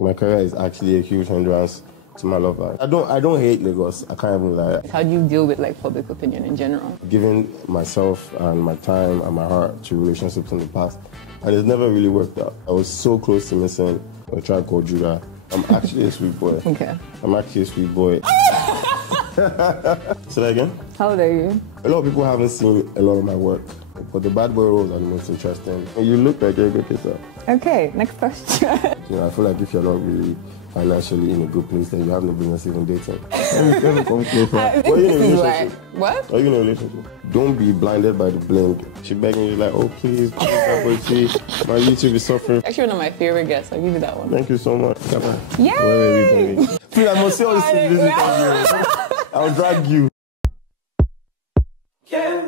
My career is actually a huge hindrance to my love life. I don't hate Lagos. I can't even lie. How do you deal with like public opinion in general? Giving myself and my time and my heart to relationships in the past, and it's never really worked out. I was so close to missing a tribe called Judah. I'm actually a sweet boy. Okay. I'm actually a sweet boy. Say that again? How old are you? A lot of people haven't seen a lot of my work, but the bad boy roles are the most interesting. You look like you're a good kisser. Okay, next question. I feel like if you're not really financially in a good place, then you have no business even dating. Come closer. Are you in a relationship? What? Are you in a relationship? Don't be blinded by the blink. She begging you like, oh please, my YouTube is suffering. Actually, one of my favorite guests. I'll give you that one. Thank you so much. Yay! Please, I must say all this in this interview. I'll drag you. Yeah.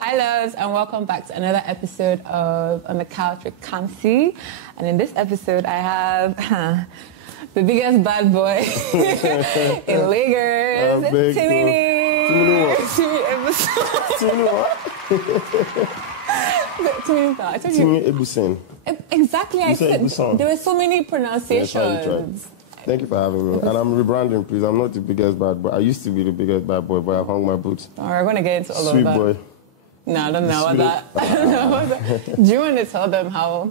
Hi loves, and welcome back to another episode of On the Couch with Kamsi. And in this episode I have the biggest bad boy in Lagos, Timini Egbuson. Exactly, I said there were so many pronunciations. Thank you for having me. And I'm rebranding, please. I'm not the biggest bad boy. I used to be the biggest bad boy, but I've hung my boots. All right, we're going to get into all Sweet of that. Boy. No, I don't know about that. I don't know about that. Do you want to tell them how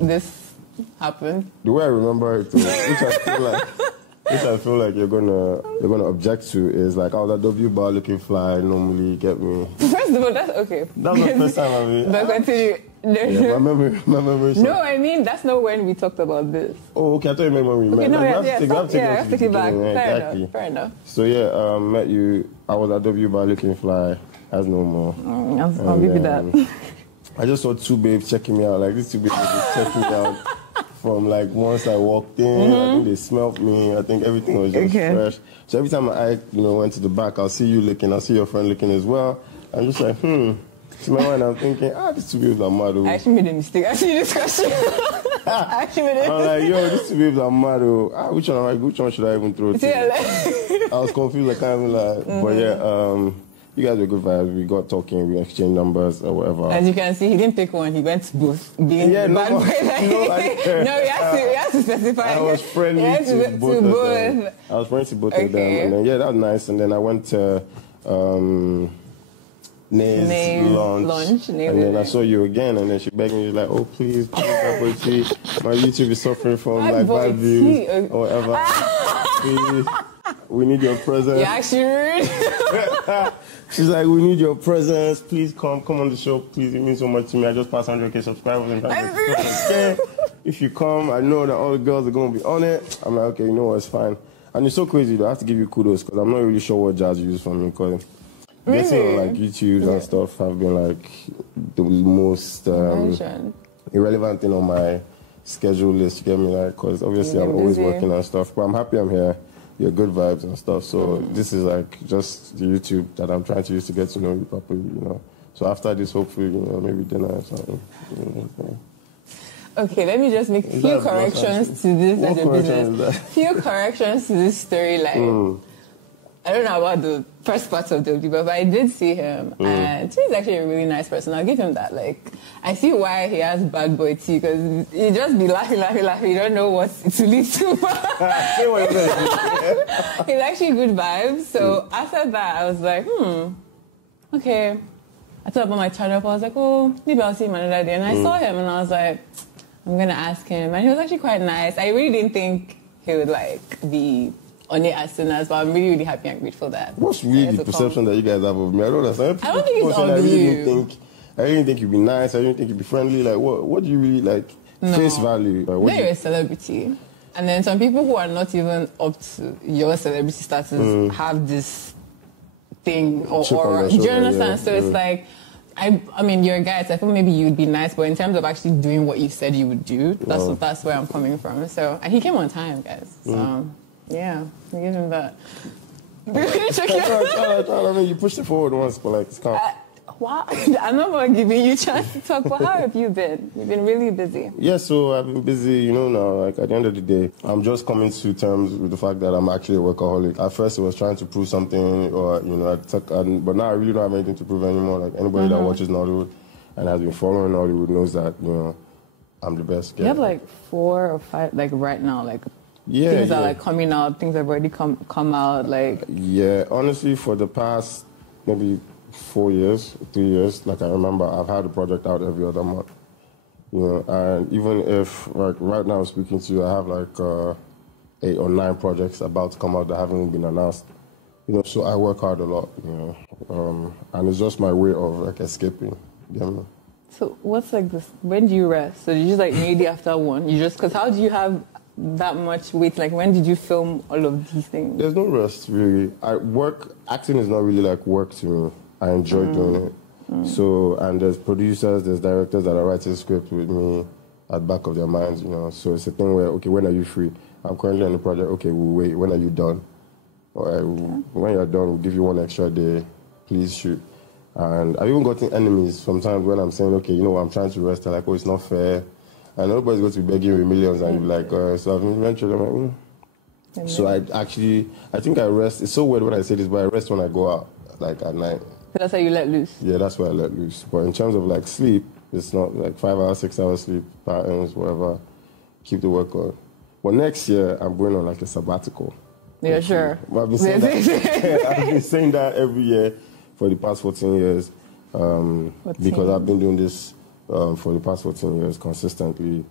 this happened? The way I remember it, which I feel like you're gonna object to, is like, oh, that W bar looking fly normally get me. First of all, that's okay. That's the first time I mean. But continue. Yeah, my memory. No, I mean that's not when we talked about this. Oh, okay. I thought you meant when we met. No, like, take it back. Fair enough. So yeah, met you. I was at W bar looking fly. As no more. I'll give you that. I just saw two babes checking me out. Like these two babes just checking me out from like once I walked in. I think they smelled me. I think everything was just fresh. So every time I went to the back, I'll see you looking. I'll see your friend looking as well. I'm just like, To my mind, I'm thinking, these two babes are mad. I actually made a mistake. This question. I'm like, yo, these two babes are mad. Which one should I even throw to? I was confused. I can't even lie. But yeah, you guys were good vibes. We got talking, we exchanged numbers or whatever. As you can see, he didn't pick one. He went to both. He has to specify. I was friendly to both of them. I was friendly to both of them. And then, that was nice. And then I went to Nays lunch. And then I saw you again. And then she begged me, like, oh, please, my YouTube is suffering from bad views or whatever. Please. We need your presence. You're actually rude. She's like, we need your presence. Please come on the show. Please, it means so much to me. I just passed 100K subscribers. And okay. If you come, I know that all the girls are going to be on it. I'm like, okay, you know what, it's fine. And it's so crazy, though. I have to give you kudos because I'm not really sure what jazz you use from me. Because getting on like YouTube and stuff have been like the most irrelevant thing on my schedule list. You get me? Like, because obviously I'm always working on stuff. But I'm happy I'm here. You're good vibes and stuff. So this is like just the YouTube that I'm trying to use to get to know you properly, So after this, hopefully, maybe dinner or something. Okay, let me just make a few corrections to this. Few corrections to this storyline. I don't know about the first part of the video, but I did see him, and he's actually a really nice person. I'll give him that. Like, I see why he has bad boy tea, because he just be laughing. You don't know what to lead to. He's actually good vibes. So after that, I was like, okay. I thought about my turn-up. I was like, oh, maybe I'll see him another day. And I saw him, and I was like, I'm going to ask him. And he was actually quite nice. I really didn't think he would, be on it as soon as, but I'm really, really happy and grateful that. What's really the perception that you guys have of me? I don't understand. I don't think it's on you. I didn't think you'd be nice. I didn't think you'd be friendly. Like, what do you really like? Face value. Like, you're a celebrity, and then some people who are not even up to your celebrity status have this thing, or do you understand? So it's like, I mean, you're a guy, so I thought maybe you'd be nice, but in terms of actually doing what you said you would do, that's where I'm coming from. So, and he came on time, guys. So. Yeah, I give him that. I mean, you pushed it forward once, but it's calm. Wow, I'm not going to give you a chance to talk, but how have you been? You've been really busy. Yeah, so I've been busy, now, like at the end of the day, I'm just coming to terms with the fact that I'm actually a workaholic. At first, I was trying to prove something, or, but now I really don't have anything to prove anymore. Like anybody that watches Nollywood and has been following Nollywood knows that, you know, I'm the best guy. You have like 4 or 5, like right now, like yeah, things are like coming out, things have already come out, like. Yeah, honestly, for the past maybe 4 years, 3 years, like I remember, I've had a project out every other month. You know, and even if, like, right now I'm speaking to you, I have like 8 or 9 projects about to come out that haven't been announced. You know, so I work hard a lot, you know, and it's just my way of like escaping. You know? So what's like this? When do you rest? So you just like immediately after one? You just, because how do you have that much weight? Like when did you film all of these things? There's no rest really. Acting is not really like work to me. I enjoy doing it. So, and there's producers, there's directors that are writing script with me at the back of their minds, you know. So it's a thing where, okay, when are you free? I'm currently on the project. Okay, we'll wait. When are you done? When you're done, we'll give you 1 extra day. Please shoot. And I've even gotten enemies sometimes when I'm saying, okay, you know, I'm trying to rest. They're like, oh, it's not fair. And everybody's going to be begging with millions, and you're like, so I've eventually, I'm like, So I think I rest. It's so weird when I say this, but I rest when I go out, like at night. So that's how you let loose? Yeah, that's where I let loose. But in terms of like sleep, it's not like 5 hours, 6 hours sleep, patterns, whatever. Keep the work on. But next year, I'm going on like a sabbatical. Yeah, sure. But I've been saying that every year for the past 14 years. Because I've been doing this for the past 14 years consistently.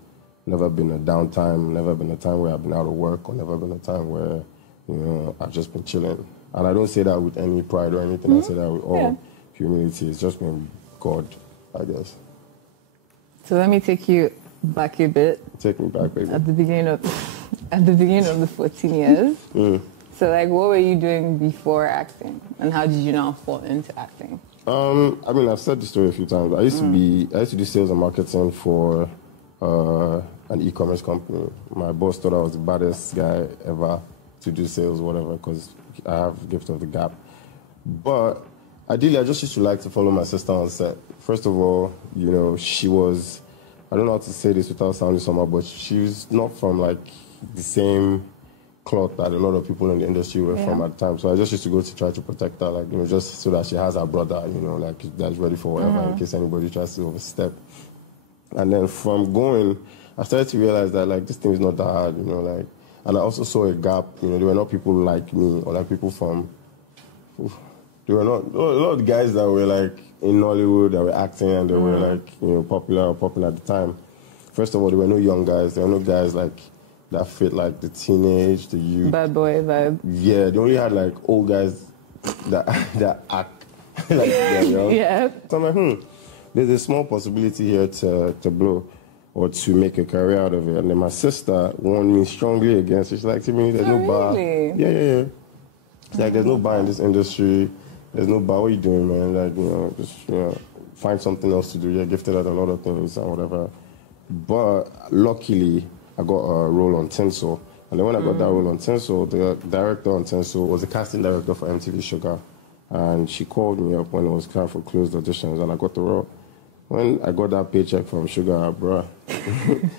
Never been a downtime, never been a time where I've been out of work, or never been a time where, you know, I've just been chilling. And I don't say that with any pride or anything. I say that with all humility. It's just been God, I guess. So let me take you back a bit. Take me back, baby. At the beginning of the 14 years. So like, what were you doing before acting, and how did you now fall into acting? I mean, I've said the story a few times. I used to do sales and marketing for an e-commerce company. My boss thought I was the baddest guy ever to do sales, whatever, because I have the gift of the gap. But ideally, I just used to like to follow my sister on set. First of all, you know, she was, I don't know how to say this without sounding somehow, but she was not from like the same cloth that a lot of people in the industry were from at the time. So I just used to go to try to protect her, like, you know, just so that she has her brother, you know, like that's ready for whatever in case anybody tries to overstep. And then from going, I started to realize that like this thing is not that hard, you know, like, and I also saw a gap, you know, there were not people like me or like people from, there were not, a lot of guys that were like in Nollywood that were acting and they were like, you know, popular at the time. First of all, there were no young guys, there were no guys like that fit like the teenage, the youth. Bad boy vibe. Yeah, they only had like old guys that act like they're young. Yeah. So I'm like, there's a small possibility here to blow or to make a career out of it. And then my sister warned me strongly against it. She's like, Timini, there's no bar. Really? Yeah. She's like, there's no bar in this industry. There's no bar. What are you doing, man? Like, you know, just, you know, find something else to do. You're gifted at a lot of things and whatever. But luckily, I got a role on Tinsel. And then when I got that role on Tinsel, the director on Tinsel was the casting director for MTV Sugar. And she called me up when it was time for closed auditions, and I got the role. When I got that paycheck from Sugar, bro, it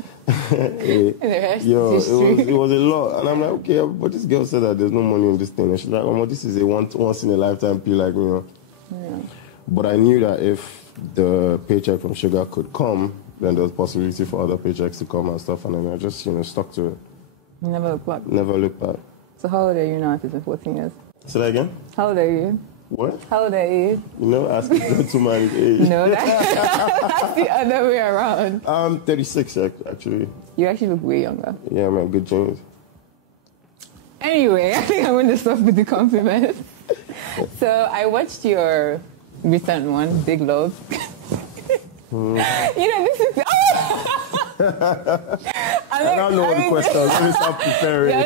was a lot. And I'm like, okay, but this girl said that there's no money in this thing. And she's like, oh, this is a once in a lifetime feel, like, you know. Yeah. But I knew that if the paycheck from Sugar could come, then there was possibility for other paychecks to come and stuff. And then I just, you know, stuck to it. Never looked back. Never looked back. So how old are you now if it's been 14 years? Say that again? How old are you? What? How old are you? You know, ask me to my age. No, that's the other way around. I'm 36, actually. You actually look way younger. Yeah, man, good genes. Anyway, I think I'm going to stop with the compliments. So I watched your recent one, Big Love. You know, this is... I don't know the question. Let me start preparing.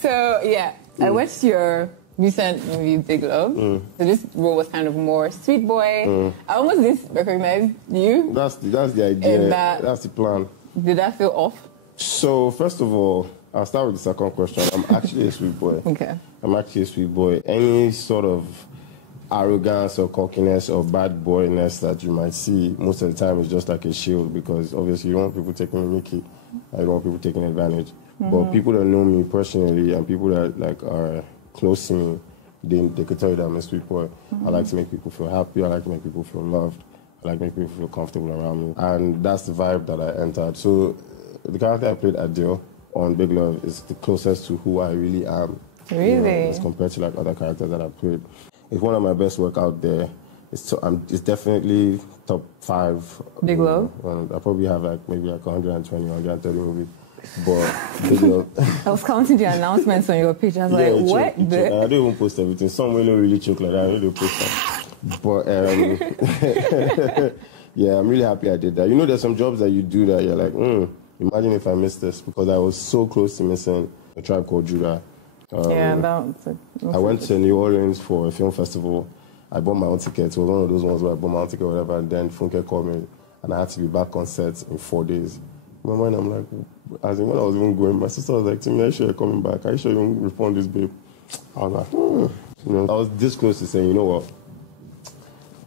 So, yeah, I watched your recent movie, Big Love. So this role was kind of more sweet boy. I almost didn't recognize you. That's the idea. That's the plan. Did that feel off? So, first of all, I'll start with the second question. I'm actually a sweet boy. Okay. I'm actually a sweet boy. Any sort of arrogance or cockiness or bad boyness that you might see, most of the time is just like a shield, because obviously you don't want people taking a mickey. I don't want people taking advantage. But people that know me personally and people that like are close to me, they could tell you that I'm a sweet boy. I like to make people feel happy. I like to make people feel loved. I like to make people feel comfortable around me. And that's the vibe that I entered. So the character I played, Adil, on Big Love is the closest to who I really am. Really? You know, as compared to like other characters that I played. It's one of my best work out there. It's definitely top 5. Big Love? I probably have like maybe like 120, 130 movies. But Big Love. I was counting the announcements on your page. I was like, what? I don't even post everything. Some will really choke like that. I really post that. But yeah, I'm really happy I did that. You know, there's some jobs that you do that you're like, imagine if I missed this, because I was so close to missing A Tribe Called Judah. I went to New Orleans for a film festival. I bought my own ticket. It was one of those ones where I bought my own ticket or whatever, and then Funke called me, and I had to be back on set in 4 days. In my mind, I'm like, as in when I was even going, my sister was like, Timmy, are you sure you're coming back? Are you sure you won't respond this, babe? I was like, You know, I was this close to saying, you know what?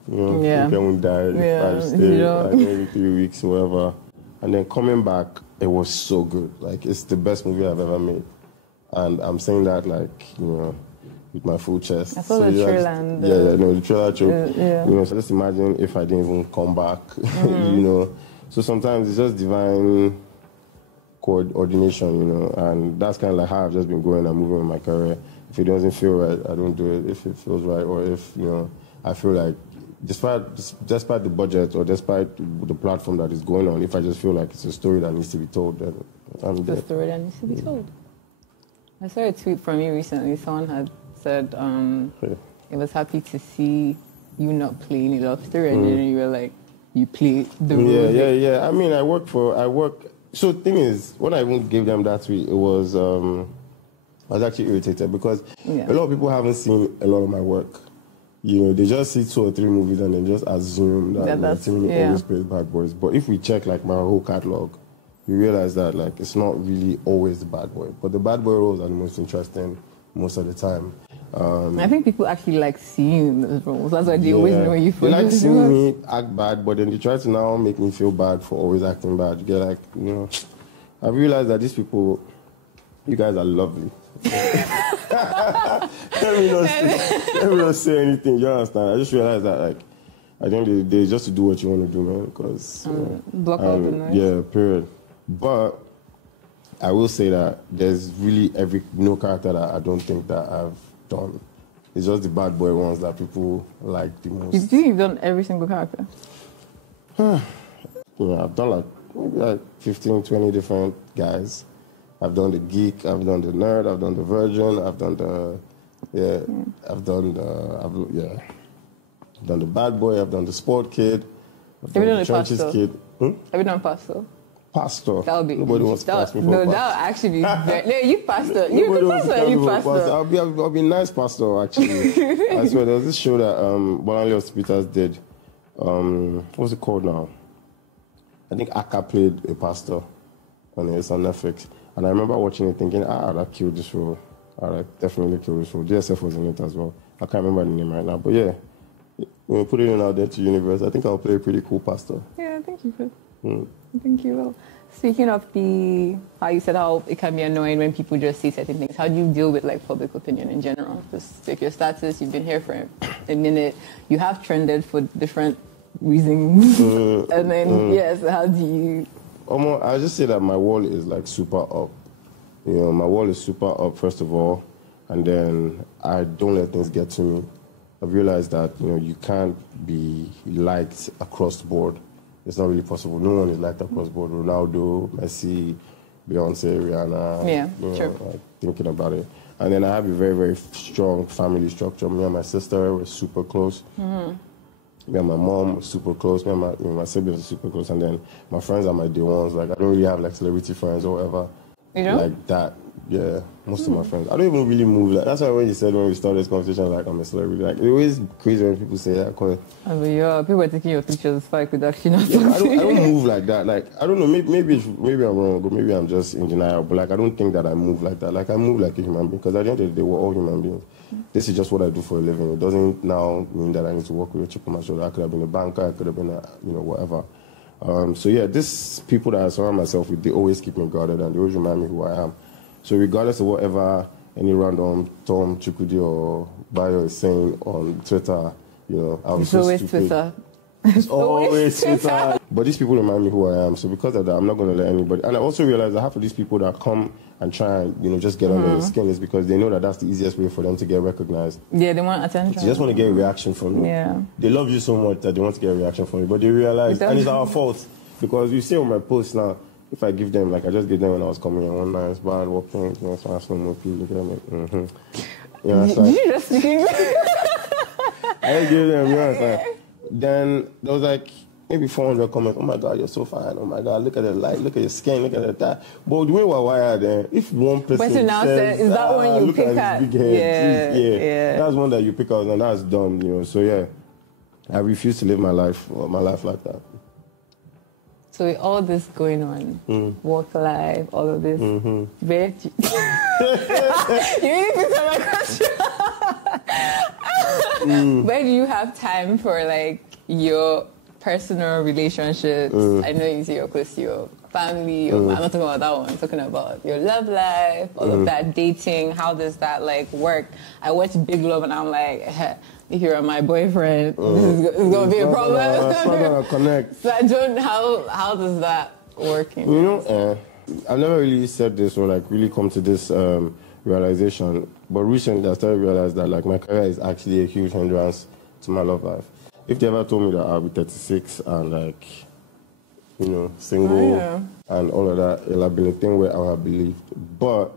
You know, Funke won't die if I stay like maybe 3 weeks or whatever. And then coming back, it was so good. Like, it's the best movie I've ever made. And I'm saying that, like, you know, with my full chest. I saw the trailer. The trailer choke. You know, so just imagine if I didn't even come back, you know. So sometimes it's just divine coordination, you know, and that's kind of like how I've just been going and moving in my career. If it doesn't feel right, I don't do it. If it feels right, or if, you know, I feel like, despite the budget or despite the platform that is going on, if I just feel like it's a story that needs to be told, then I'm there. It's a story that needs to be told. I saw a tweet from you recently. Someone had said it was happy to see you not playing a love story, and then you were like, you play the role. Yeah. I mean, I work. So the thing is, when I even gave them that tweet, it was I was actually irritated because a lot of people haven't seen a lot of my work. You know, they just see 2 or 3 movies and then just assume that Timini always plays bad boys. But if we check like my whole catalog, you realize that like it's not really always the bad boy. But the bad boy roles are the most interesting most of the time. I think people actually like seeing those roles. That's why they always know you for. They like seeing me act bad, but then they try to now make me feel bad for always acting bad. You get like, you know, I realized that these people, you guys are lovely. Let me not say anything. You understand? I just realized that, like, I think they just to do what you want to do, man. Because block out the noise. Yeah, period. But I will say that there's really no character that I don't think that I've done. It's just the bad boy ones that people like the most. You think you've done every single character? Yeah, I've done like 15, 20 different guys. I've done the geek, I've done the nerd, I've done the virgin, I've done the bad boy, I've done the sport kid, I've done the church's kid. Have you done pastor? Pastor. That would be. Nobody wants to pass me for no, pastor. that would actually be very. No, you pastor. You the pastor. You pastor. I'll be a nice pastor, actually. I swear, there was this show that Bolanle Peters did. What's it called now? I think Aka played a pastor on it. It's on Netflix. And I remember watching it thinking, I'd kill this role. I'd definitely kill this role. JSF was in it as well. I can't remember the name right now. But yeah, when we put it in out there to universe, I think I'll play a pretty cool pastor. Yeah, I think you could. I think you will. Speaking of how you said how it can be annoying when people just say certain things, how do you deal with like public opinion in general? Just take your status, you've been here for a minute, you have trended for different reasons, and then how do you... I'll just say that my wall is like super up. You know, my wall is super up, first of all, and then I don't let things get to me. I've realized that, you know, you can't be liked across the board. It's not really possible. No one is liked across the board. Ronaldo, Messi, Beyonce, Rihanna. Yeah, you know, sure. Like, thinking about it. And then I have a very, very strong family structure. Me and my sister were super close. Me and my mom were super close. Me and my siblings were super close. And then my friends are my day ones. Like, I don't really have like celebrity friends or whatever. You don't? Like that. Yeah, most of my friends. I don't even really move. Like, that's why when you said when we started this conversation, like, I'm a celebrity. Like, it's always crazy when people say that. People were taking your pictures if I could actually not. Yeah, I don't move like that. Like, I don't know. Maybe I'm wrong, but maybe I'm just in denial. But like, I don't think that I move like that. Like, I move like a human being because at the end of the day, we're all human beings. This is just what I do for a living. It doesn't now mean that I need to work with a chip on my shoulder. I could have been a banker. I could have been whatever. So yeah, these people that I surround myself with, they always keep me guarded and they always remind me who I am. So regardless of whatever any random Tom Chukudi or Bayo is saying on Twitter, you know, I was so stupid. Twitter. It's always Twitter. But these people remind me who I am. So because of that, I'm not going to let anybody. And I also realize that half of these people that come and try and, you know, just get under the skin is because they know that that's the easiest way for them to get recognized. Yeah, they want attention. They just want to get a reaction from you. Yeah. They love you so much that they want to get a reaction from you. But they realize, and it's our fault. Because you see on my posts now, if I give them, like I just gave them when I was coming in one night, bad, walking, you know, so I have no more people, look at them like, You know, Did you just speak? I gave them, you know, like, then there was like maybe 400 comments. Oh my God, you're so fine. Oh my God, look at the light, look at your skin, look at that. But the way we're wired, if one person now says, is that one you look pick at his big head, yeah, that's one that you pick out, and that's dumb, you know. So yeah, I refuse to live my life like that. So with all this going on, work life, all of this, where do you really picked up my question. Where do you have time for like your personal relationships? I know you say you're close to your family. I'm not talking about that one. I'm talking about your love life, all of that, dating. How does that like work? I watched Big Love and I'm like, if you're my boyfriend, this is going to be a problem. It's not going to connect. So I don't, how does that work? You know, I've never really said this or like really come to this realization, but recently I started to realize that like my career is actually a huge hindrance to my love life. If they ever told me that I'll be 36 and like, you know, single and all of that, it'll have been a thing where I would have believed. But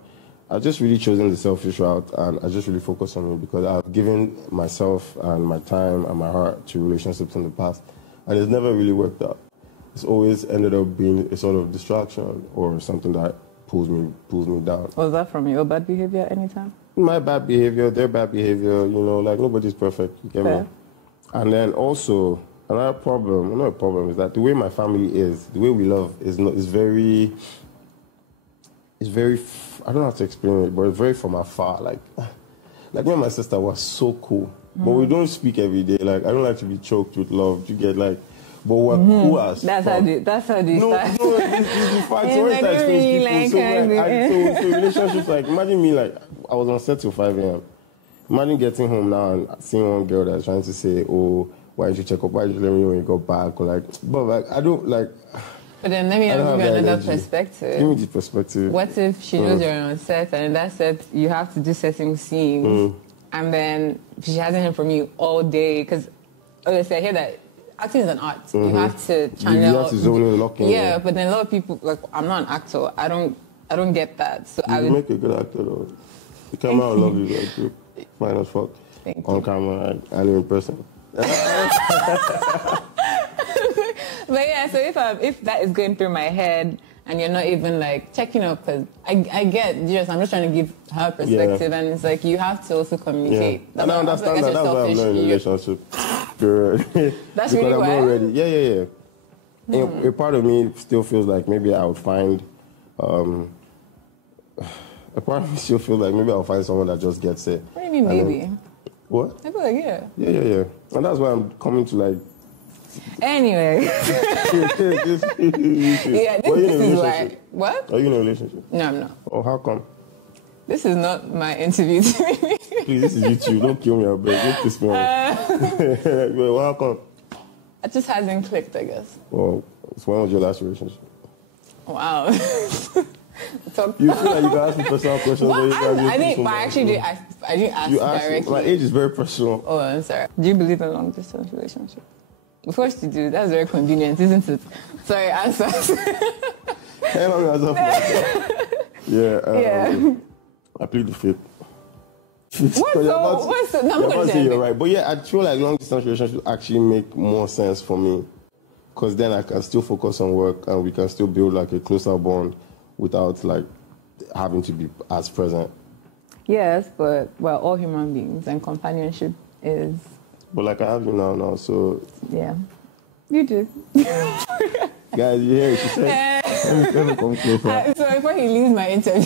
I've just really chosen the selfish route, and I just really focus on it because I've given myself and my time and my heart to relationships in the past, and it's never really worked out. It's always ended up being a sort of distraction or something that pulls me down. Was that from your bad behavior anytime? My bad behavior, their bad behavior, you know, like nobody's perfect, you get me? And then also, another problem, not a problem, is that the way my family is, the way we love is very, I don't know how to explain it, but it's very from afar. Like me and my sister was so cool, but we don't speak every day. Like, I don't like to be choked with love. You get like, but we're cool as that's fuck. That's how they start. No, it's fine. So when I so relationships, like, imagine me, like, I was on set till 5 a.m. Imagine getting home now and seeing one girl that's trying to say, oh, why didn't you check up? Why did you let me know when you got back? Or like, but like, I don't like... But then let me give you another perspective. Give me the perspective. What if she knows you're on set and that set you have to do certain scenes and then she hasn't heard from you all day? Because honestly, I hear that acting is an art. You have to channel. You have to zone in, lock in. Yeah, but then a lot of people, like, I'm not an actor. I don't get that. So you make a good actor though. The camera will love you, like, you're fine as fuck. On camera and in person. But yeah, so if that is going through my head and you're not even like checking up, because I get, I'm just trying to give her perspective, and it's like you have to also communicate. Yeah. And I understand that. That's why I'm not in a relationship. That's really why. I'm not ready. Yeah. A part of me still feels like maybe I would find. A part of me still feels like maybe I'll find someone that just gets it. What do you mean maybe? What? I feel like Yeah. And that's why I'm coming to like. Anyway. This is why. What? Are you in a relationship? No, I'm not. Oh, how come? This is not my interview. Please, this is YouTube. Don't kill me, bro. Don't piss me off. Well, how come? It just hasn't clicked, I guess. Well, so when was your last relationship? Wow. You feel like you can ask me personal questions? Well, I didn't ask directly. My age is very personal. Oh, I'm sorry. Do you believe in long-distance relationship? Of course you do. That's very convenient, isn't it? Sorry, answer. Yeah. I plead the fifth. What's the number? You're right. But yeah, I feel like long-distance relationships actually make more sense for me. Because then I can still focus on work and we can still build like a closer bond without like having to be as present. Yes, but we're all human beings and companionship is... But like I have you now, so... Yeah. You do. Guys, you hear it? She said, let me come closer. So before he leaves my interview...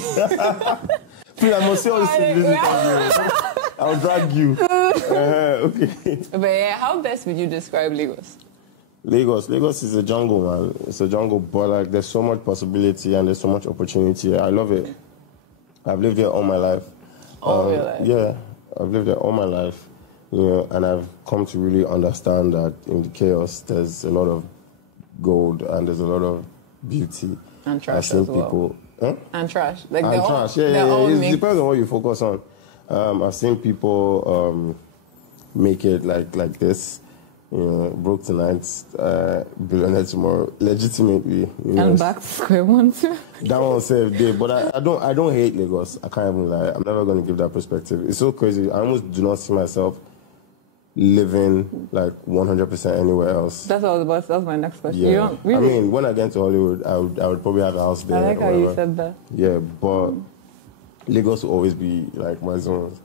Please, I must say all this in this interview. I'll drag you. Okay. But yeah, how best would you describe Lagos? Lagos is a jungle, man. It's a jungle, but like there's so much possibility and there's so much opportunity. I love it. I've lived here all my life. All your life? Yeah, I've lived there all my life, you know, and I've come to really understand that in the chaos, there's a lot of gold and there's a lot of beauty. And trash I've seen as well. people, huh? And trash. Like And trash, yeah. It depends on what you focus on. I've seen people make it like this, you know, broke tonight, billionaire tomorrow, legitimately. You know, and back to square one too. That one saved day, but I don't hate Lagos. I can't even lie. I'm never going to give that perspective. It's so crazy. I almost do not see myself living like 100% anywhere else. That's what I was about. That was my next question. Yeah. You don't really? I mean, when I get to Hollywood, I would probably have a house there. I like how you said that. Yeah, but Lagos will always be like my zone.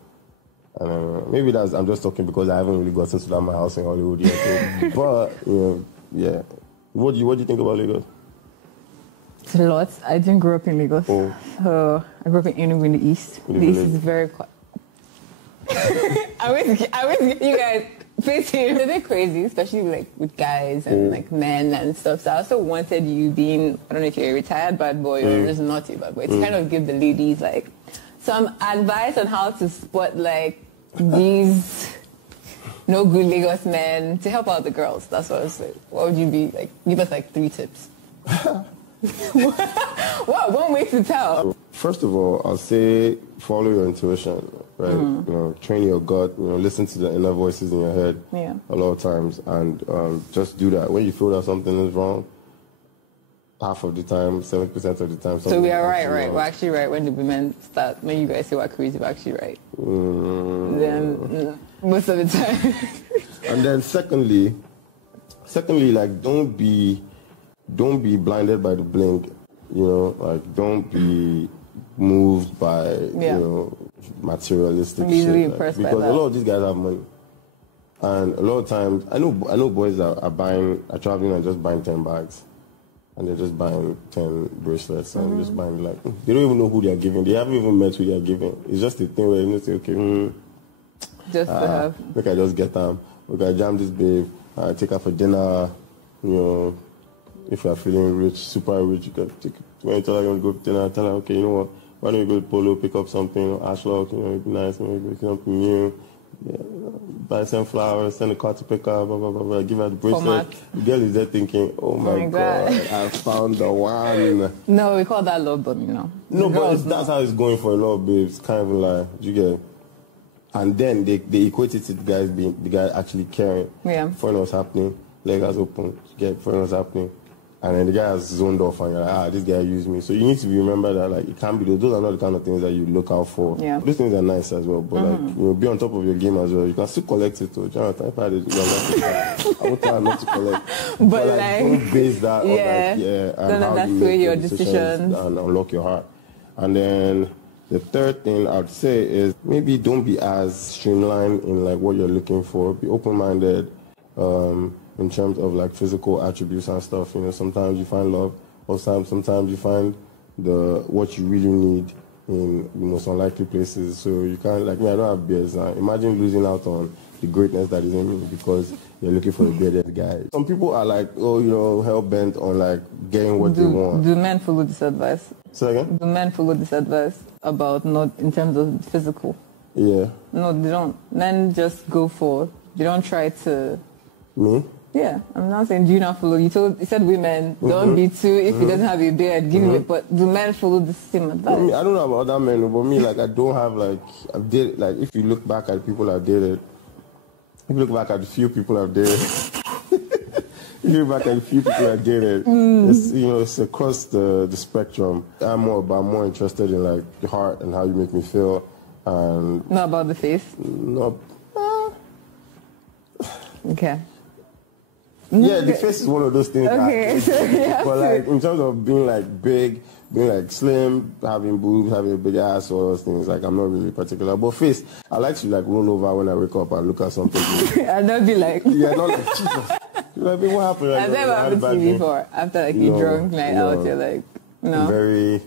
And maybe I'm just talking because I haven't really gotten to that my house in Hollywood yet. So, but you know, yeah. What do you think about Lagos? It's a lot. I didn't grow up in Lagos. Oh. So I grew up in Enugu in the east. The east is very quiet. I wish you guys face him. It's a bit crazy, especially like with guys and like men and stuff. So I also wanted you being, I don't know if you're a retired bad boy or just not a bad boy, to kind of give the ladies like some advice on how to spot like these no good Lagos men to help out the girls. That's what I was like. What would you be like? Give us like 3 tips. What? One way to tell. First of all, I'll say follow your intuition, right? You know, train your gut. You know, listen to the inner voices in your head. Yeah. A lot of times, and just do that. When you feel that something is wrong, half of the time, 70% of the time. So we are right. We're actually right when the women start. When you guys say we're crazy, we're actually right. Then most of the time. And then secondly, like don't be blinded by the bling. You know, like don't be moved by you know materialistic easily shit. impressed by because that. a lot of these guys have money, and a lot of times I know boys that are traveling and just buying 10 bags. And they're just buying 10 bracelets and just buying like, they don't even know who they are giving. They haven't even met who they are giving. It's just a thing where you say, okay, just to have. Look, I just get them. Look, I jam this babe. I take her for dinner. You know, if you are feeling rich, super rich, you can take, when you tell her you're going to go to dinner, tell her, okay, you know what, why don't you go to Polo, pick up something, you know, Ashlock, you know, it'd be nice, maybe something new. Yeah, buy some flowers, send a car to pick up, blah, blah, blah, blah, give her the bracelet. The girl is there thinking, oh my God, I found the one. No, we call that love bombing, you know. No, but that's how it's going for a lot of babes. Kind of like, you get. And then they equate it to the guy actually caring. Yeah. Foreign was happening, leg has open, you get, foreign was happening. And then the guy has zoned off and you're like, this guy used me. So you need to remember that, like, it can't be, those are not the kind of things that you look out for. Yeah. Those things are nice as well, but like, you know, be on top of your game as well. You can still collect it too. Jonathan, if I had it, I would try not to collect. But like, don't base that on like, and how you make your decisions and unlock your heart. And then the third thing I'd say is maybe don't be as streamlined in like what you're looking for. Be open-minded. In terms of like physical attributes and stuff, you know, sometimes you find love, or sometimes you find what you really need in the most unlikely places. So you can't, like me, I don't have beards. Imagine losing out on the greatness that is in me because you're looking for a bearded guy. Some people are like, oh, you know, hell bent on like getting what they want. Do men follow this advice? Say again? Do men follow this advice about not in terms of physical? Yeah. No, they don't. Men just go for. They don't try to. Me? Yeah, I'm not saying do you not follow. You said women don't be too if he doesn't have a beard, give him it. But do men follow the same advice? I don't know about other men, but me, like I don't have like I've dated. Like if you look back at people I've dated, if you look back at the few people I've dated, if you look back at the few people I've dated, it's, you know, it's across the spectrum. I'm more interested in like the heart and how you make me feel, and not about the face. No. Okay. Yeah, the face is one of those things. Okay. But like in terms of being like big, being like slim, having boobs, having a big ass, all those things, like I'm not really particular. But face, I like to like roll over when I wake up and look at something. And not be like. Yeah, not like Jesus. Like, what happened? Has that ever happened to you before? After like a drunk night out, you're like, no. Very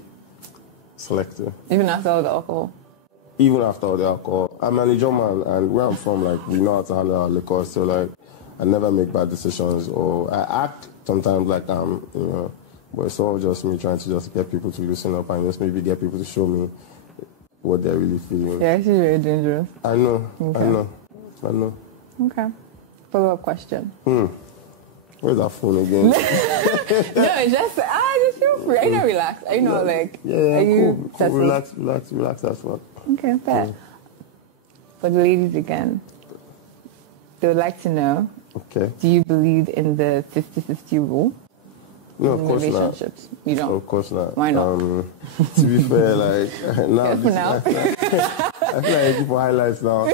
selective. Even after all the alcohol. Even after all the alcohol, I'm an Ijo man, and where I'm from, like we know how to handle our liquor, so like. I never make bad decisions, or I act sometimes like I'm, you know, but it's all just me trying to just get people to loosen up and just maybe get people to show me what they're really feeling. Yeah, actually very dangerous. I know. Okay. I know. Okay. Follow-up question. Where's that phone again? No, it's just feel free. Are you not relaxed? Are you not like? Yeah, are you cool. Relax. That's what. Okay, fair. For the ladies again, they would like to know. Okay. Do you believe in the 50-50 rule? No, of course relationships? not. You don't? Of course not. Why not? To be fair, like now, I feel like people highlights now.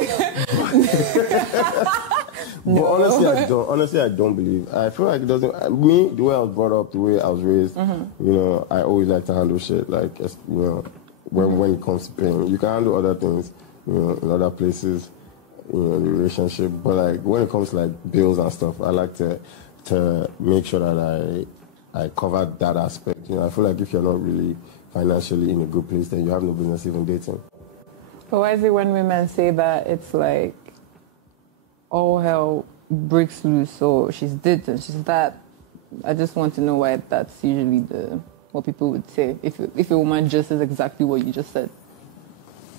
No. But honestly, I don't believe. I feel like it doesn't. Me, the way I was brought up, the way I was raised, you know, I always like to handle shit. Like, you know, when it comes to paying, you can handle other things, you know, in other places, you know, in the relationship. But like when it comes to like bills and stuff, I like to make sure that I cover that aspect. You know, I feel like if you're not really financially in a good place, then you have no business even dating. But why is it when women say that it's like all hell breaks loose, so she's this and she's that? I just want to know why that's usually what people would say if a woman just says exactly what you just said.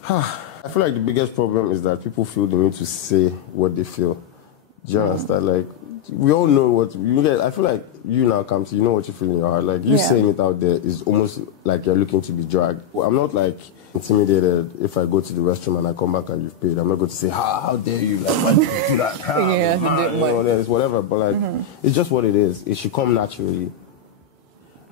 I feel like the biggest problem is that people feel the need to say what they feel. Do you understand? Like, we all know what you get. I feel like you now, Kamsi, you know what you feel in your heart. Like, you saying it out there is almost like you're looking to be dragged. Well, I'm not like intimidated if I go to the restroom and I come back and you've paid. I'm not going to say, how dare you? Like, why did you do that? It's whatever. But like, it's just what it is. It should come naturally.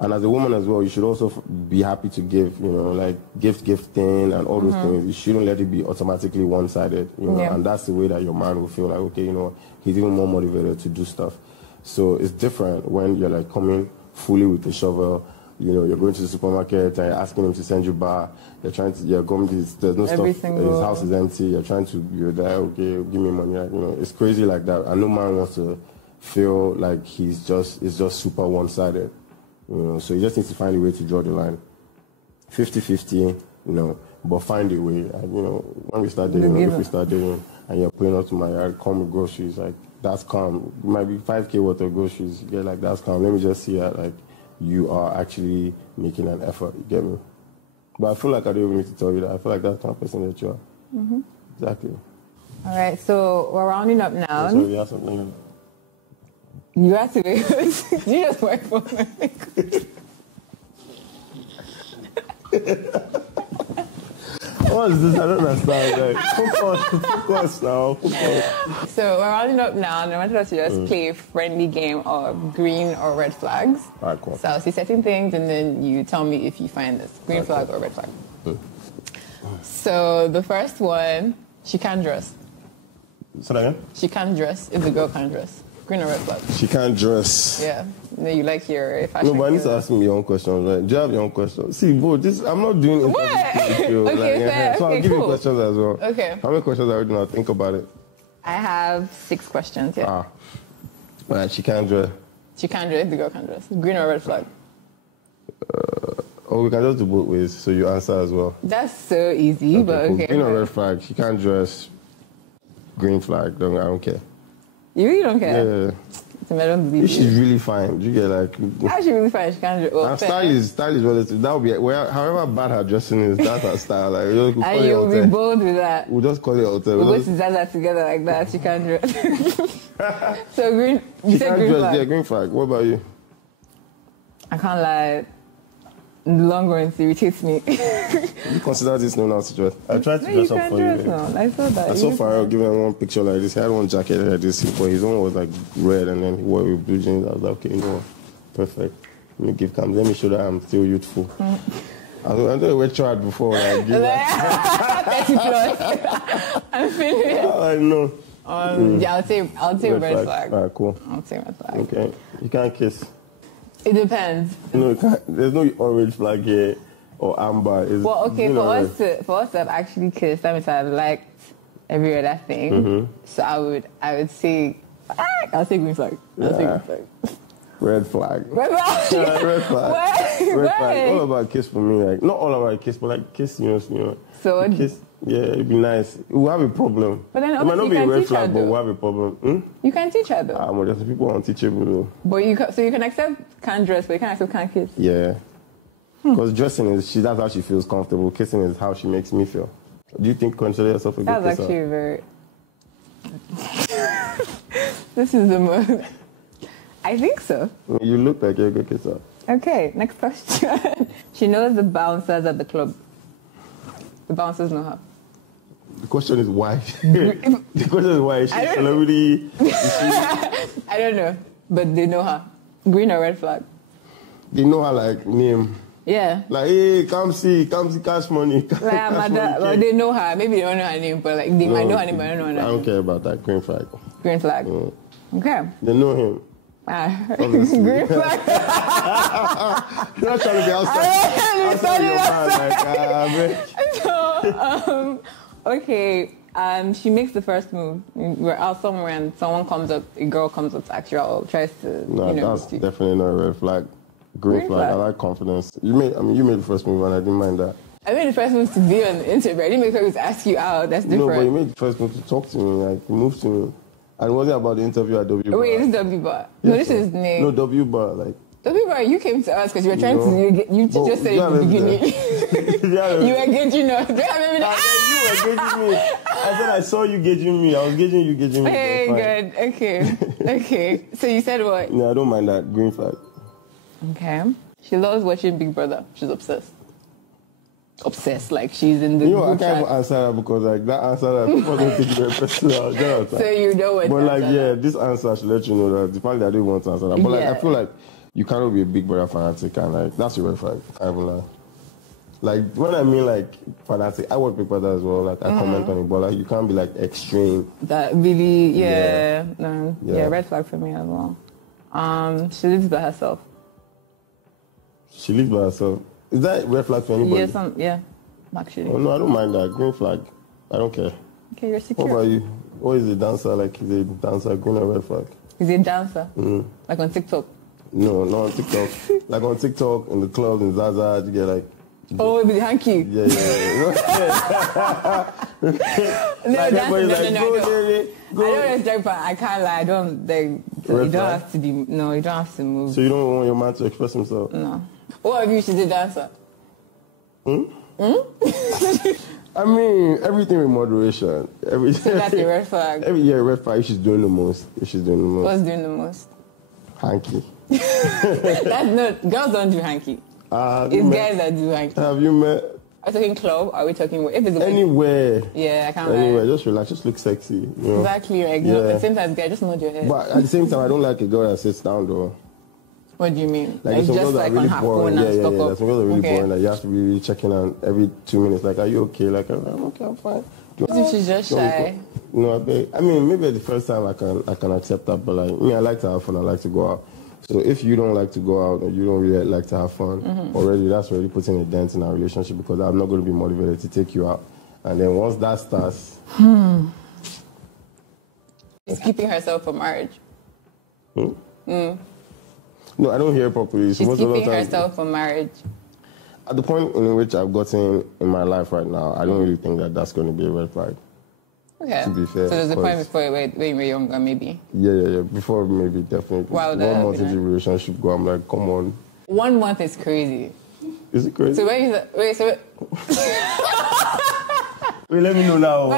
And as a woman as well, you should also be happy to give, you know, like gifting and all those things. You shouldn't let it be automatically one-sided, you know, and that's the way that your man will feel like, okay, you know, he's even more motivated to do stuff. So it's different when you're like coming fully with the shovel, you know, you're going to the supermarket and you're asking him to send you bar, there's no stuff, his house is empty, you're there, okay, give me money, like, you know, it's crazy like that. And no man wants to feel like it's just super one-sided. You know, so you just need to find a way to draw the line. 50-50, you know, but find a way. Like, you know, when we start dating, if we start dating and you're pulling up to my yard, come with groceries, like, that's calm. It might be 5K worth of groceries. You get like, that's calm. Let me just see that, like, you are actually making an effort. You get me? But I feel like I don't even need to tell you that. I feel like that's the kind of person that you are. Exactly. All right, so we're rounding up now. So you have something. You have to be. You just work for me. What is this? I don't understand. Like, focus now. Focus. So we're rounding up now, and I wanted us to just play a friendly game of green or red flags. All right, cool. So I'll see certain things, and then you tell me if you find this green flag or red flag. So the first one, she can't dress. Say that again? She can't dress if the girl can't dress. Green or red flag? She can't dress. Yeah. No, you like your fashion. No, but I need to ask me your own questions, right? Do you have your own questions? See, bro, I'm not doing what? Okay, fair. So I'll give you questions as well. Okay. How many questions are you doing? Think about it. I have 6 questions, yeah. All right, she can't dress. She can't dress if the girl can't dress. Green or red flag? We can just do both ways, so you answer as well. That's so easy, but cool. okay. Green or red flag? She can't dress. Green flag. I don't care. You really don't care? Yeah. I don't believe if she's really fine, do you get like... How she really fine? She can't dress. And style is relative. That would be... however bad her dressing is, that's her style. Like, and you'll be bold with that. We'll just call it hotel. We'll go to Zaza together like that. She can't dress. So green... You said green flag? Yeah, green flag. What about you? I can't lie. In the long run, it irritates me. You consider this no now to dress? I tried to dress up for you. I saw that. I saw Farrell giving him one picture like this. He had one jacket like this, but his own was like red, and then he wore it with blue jeans. I was like, okay, you know, perfect. Let me give Let me show that I'm still youthful. I don't know we tried before. Like, 30 plus. I'm finished. I know. Yeah, I'll say red flag. All right, cool. I'll say red flag. Okay, you can't kiss. It depends. No, there's no orange flag here or amber. Well, okay, for us to have actually kissed, that means I've liked every other thing. So I would say, I'll say green flag. I'll say green flag. Red flag. Red flag. Yeah, red flag. Red flag. All about kiss for me, like not all about kiss, but like kiss, you know. So kiss. Yeah, it'd be nice. We'll have a problem. But then it might not be a red flag, but we'll have a problem. You can teach her though. Well, there's people unteachable though. But you can accept can't dress, but you can't accept can't kiss. Yeah. Because dressing is, that's how she feels comfortable. Kissing is how she makes me feel. Do you consider yourself a good kisser? That's actually very... This is the most... I think so. You look like you're a good kisser. Okay, next question. She knows the bouncers at the club. The bouncers know her. The question is why? The question is why? Is she a celebrity? I don't know, but they know her. Green or red flag? They know her like name. Yeah. Like, hey, Kamsi, cash money. Well, they know her. Maybe they don't know her name, but like they might know her name, but I don't know her name. I don't care about that. Green flag. Green flag. Okay. They know him. Green flag. You're not trying to be outside your man. Okay. She makes the first move. We're out somewhere and someone comes up, a girl comes up to ask you out, tries to. No, that's definitely not a red flag. Green flag. I like confidence. You made the first move and I didn't mind that. I made the first move to be on the interview. I didn't make her to ask you out. That's different. No, but you made the first move to talk to me, like move to me. And it wasn't about the interview at W Bar. Wait, this is W Bar. No, this is name. No, W Bar, like. W Bar, you came to us because you were trying to. You just said in the beginning. You were gauging us. Do you have any? You were gauging me. I said I saw you gauging me. I was gauging you gauging me. Hey, good. Okay. Okay. So you said what? No, I don't mind that. Green flag. Okay. She loves watching Big Brother. She's obsessed. Obsessed, like she's in the. You know, I can't even answer that because like that answer that people don't take it very personal. So you know what? But like, yeah, this answer should let you know that the fact that I don't want to answer that. But like, I feel like you cannot be a Big Brother fanatic and like that's your red flag. I haven't lie. Like when I mean like fanatic, I watch Big Brother as well. Like I comment on it, but like you can't be like extreme. That really, red flag for me as well. She lives by herself. She lives by herself. Is that red flag for anybody? Yes, yeah, actually. Oh, no, I don't mind that. Green flag. I don't care. Okay, you're secure. What about you? What is a dancer? Like, is a dancer green or red flag? Is he a dancer? Like on TikTok? No, not on TikTok. Like on TikTok, in the club, in Zaza, you get like... Oh, with the hanky? Yeah. No, like, that's I don't but I can't lie. I don't, like, you don't have to be, no, you don't have to move. So you don't want your man to express himself? No. What if you she's a dancer? I mean, everything with moderation. So that's a red flag? Red flag if she's doing the most. What's doing the most? Hanky. That's not, girls don't do hanky. It's guys that do hanky. Have you met? Are we talking club? Are we talking if it's anywhere? Yeah, I can't. Anywhere, just relax, just look sexy. You know? Exactly, like at the same time, guy, just nod your head. But at the same time, I don't like a girl that sits down though. What do you mean? Like just like really on her phone and stuff up. That's really boring. Like you have to be really checking on every 2 minutes. Like, are you okay? Like, I'm okay, I'm fine. What if she's just shy? No, I mean, maybe the first time I can accept that, but like, I like to have fun. I like to go out. So if you don't like to go out or you don't really like to have fun, already that's already putting a dent in our relationship because I'm not going to be motivated to take you out. And then once that starts, she's keeping herself for marriage. No, I don't hear it properly. She's keeping herself for marriage. At the point in which I've gotten in my life right now, I don't really think that that's going to be a red flag. Okay. To be fair. So there's a point before when you were younger, maybe? Yeah. Before, maybe, definitely. Wow, 1 month into the relationship go, I'm like, come on. 1 month is crazy. Is it crazy? So when you say, Wait, let me know now. 1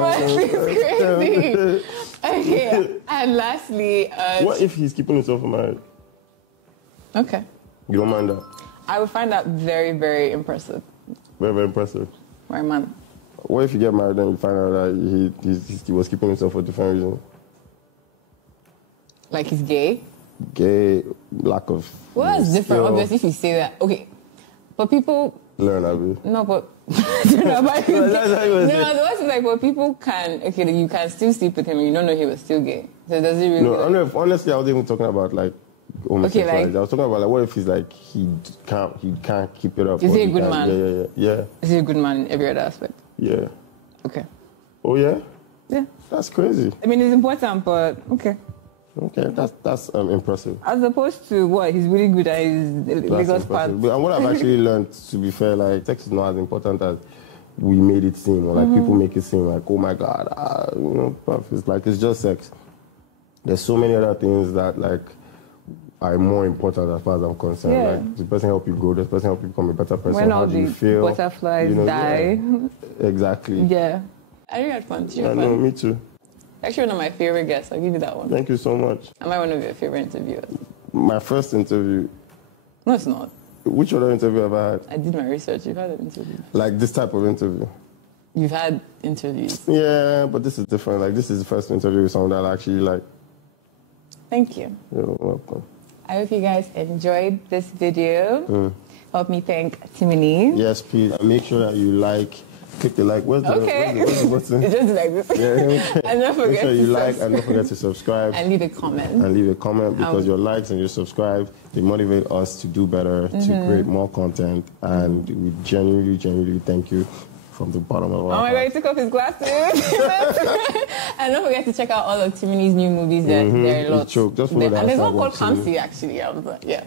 month is crazy. Okay, and lastly... what if he's keeping himself for marriage? Okay. You don't mind that? I would find that very, very impressive. Very, very impressive. My man. What if you get married and you find out that he was keeping himself for different reasons? Like he's gay? Gay, lack of... Well, that's different, obviously, if you say that. Okay, but people... Learn, Abby. No, but... No, the worst is like, well, people can... Okay, you can still sleep with him and you don't know he was still gay. So does it really... No, honestly, I was even talking about, like, homosexuality. Okay, I was talking about, like, what if he's, like, he can't keep it up? Is he a good man? Yeah. Is he a good man in every other aspect? Yeah. Okay. Oh, yeah? Yeah. That's crazy. I mean, it's important, but okay. Okay, that's impressive. As opposed to what? He's really good at his Lagos part. And what I've actually learned, to be fair, like, sex is not as important as we made it seem, or like people make it seem like, oh my God, it's like, it's just sex. There's so many other things that, like, are more important as far as I'm concerned. Yeah. Like, the person help you grow, this person help you become a better person. When How all do you the feel? butterflies die. Yeah, exactly. Yeah. I really had fun. Did you have I know, fun? me too. Actually, one of my favorite guests. I'll give you that one. Thank you so much. Am I one of your favorite interviewers? My first interview. No, it's not. Which other interview have I had? I did my research. You've had an interview. Like this type of interview. You've had interviews. Yeah, but this is different. Like, this is the first interview with someone that I actually like. Thank you. You're welcome. I hope you guys enjoyed this video. Help me thank Timini. Yes, please. And make sure that you click the like. Where's the button? It's just like this. Yeah, And don't forget make sure you to like and don't forget to subscribe. And leave a comment. And leave a comment, because your likes and your subscribe, they motivate us to do better, to create more content. And we genuinely, genuinely thank you from the bottom of our Oh my God, he took off his glasses. And don't forget to check out all of Timini's new movies. There are lots. Just follow And there's one called hashtag Kamsi, actually. I was like, yeah.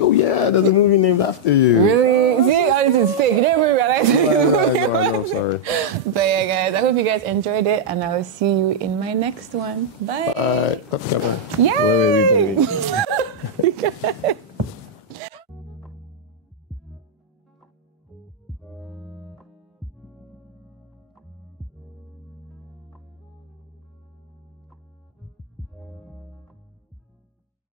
Oh yeah, there's a movie named after you. Really? See, all this is fake. You don't even realize it. I know, sorry. But yeah, guys, I hope you guys enjoyed it, and I will see you in my next one. Bye. Cut the camera. Yay! Wait.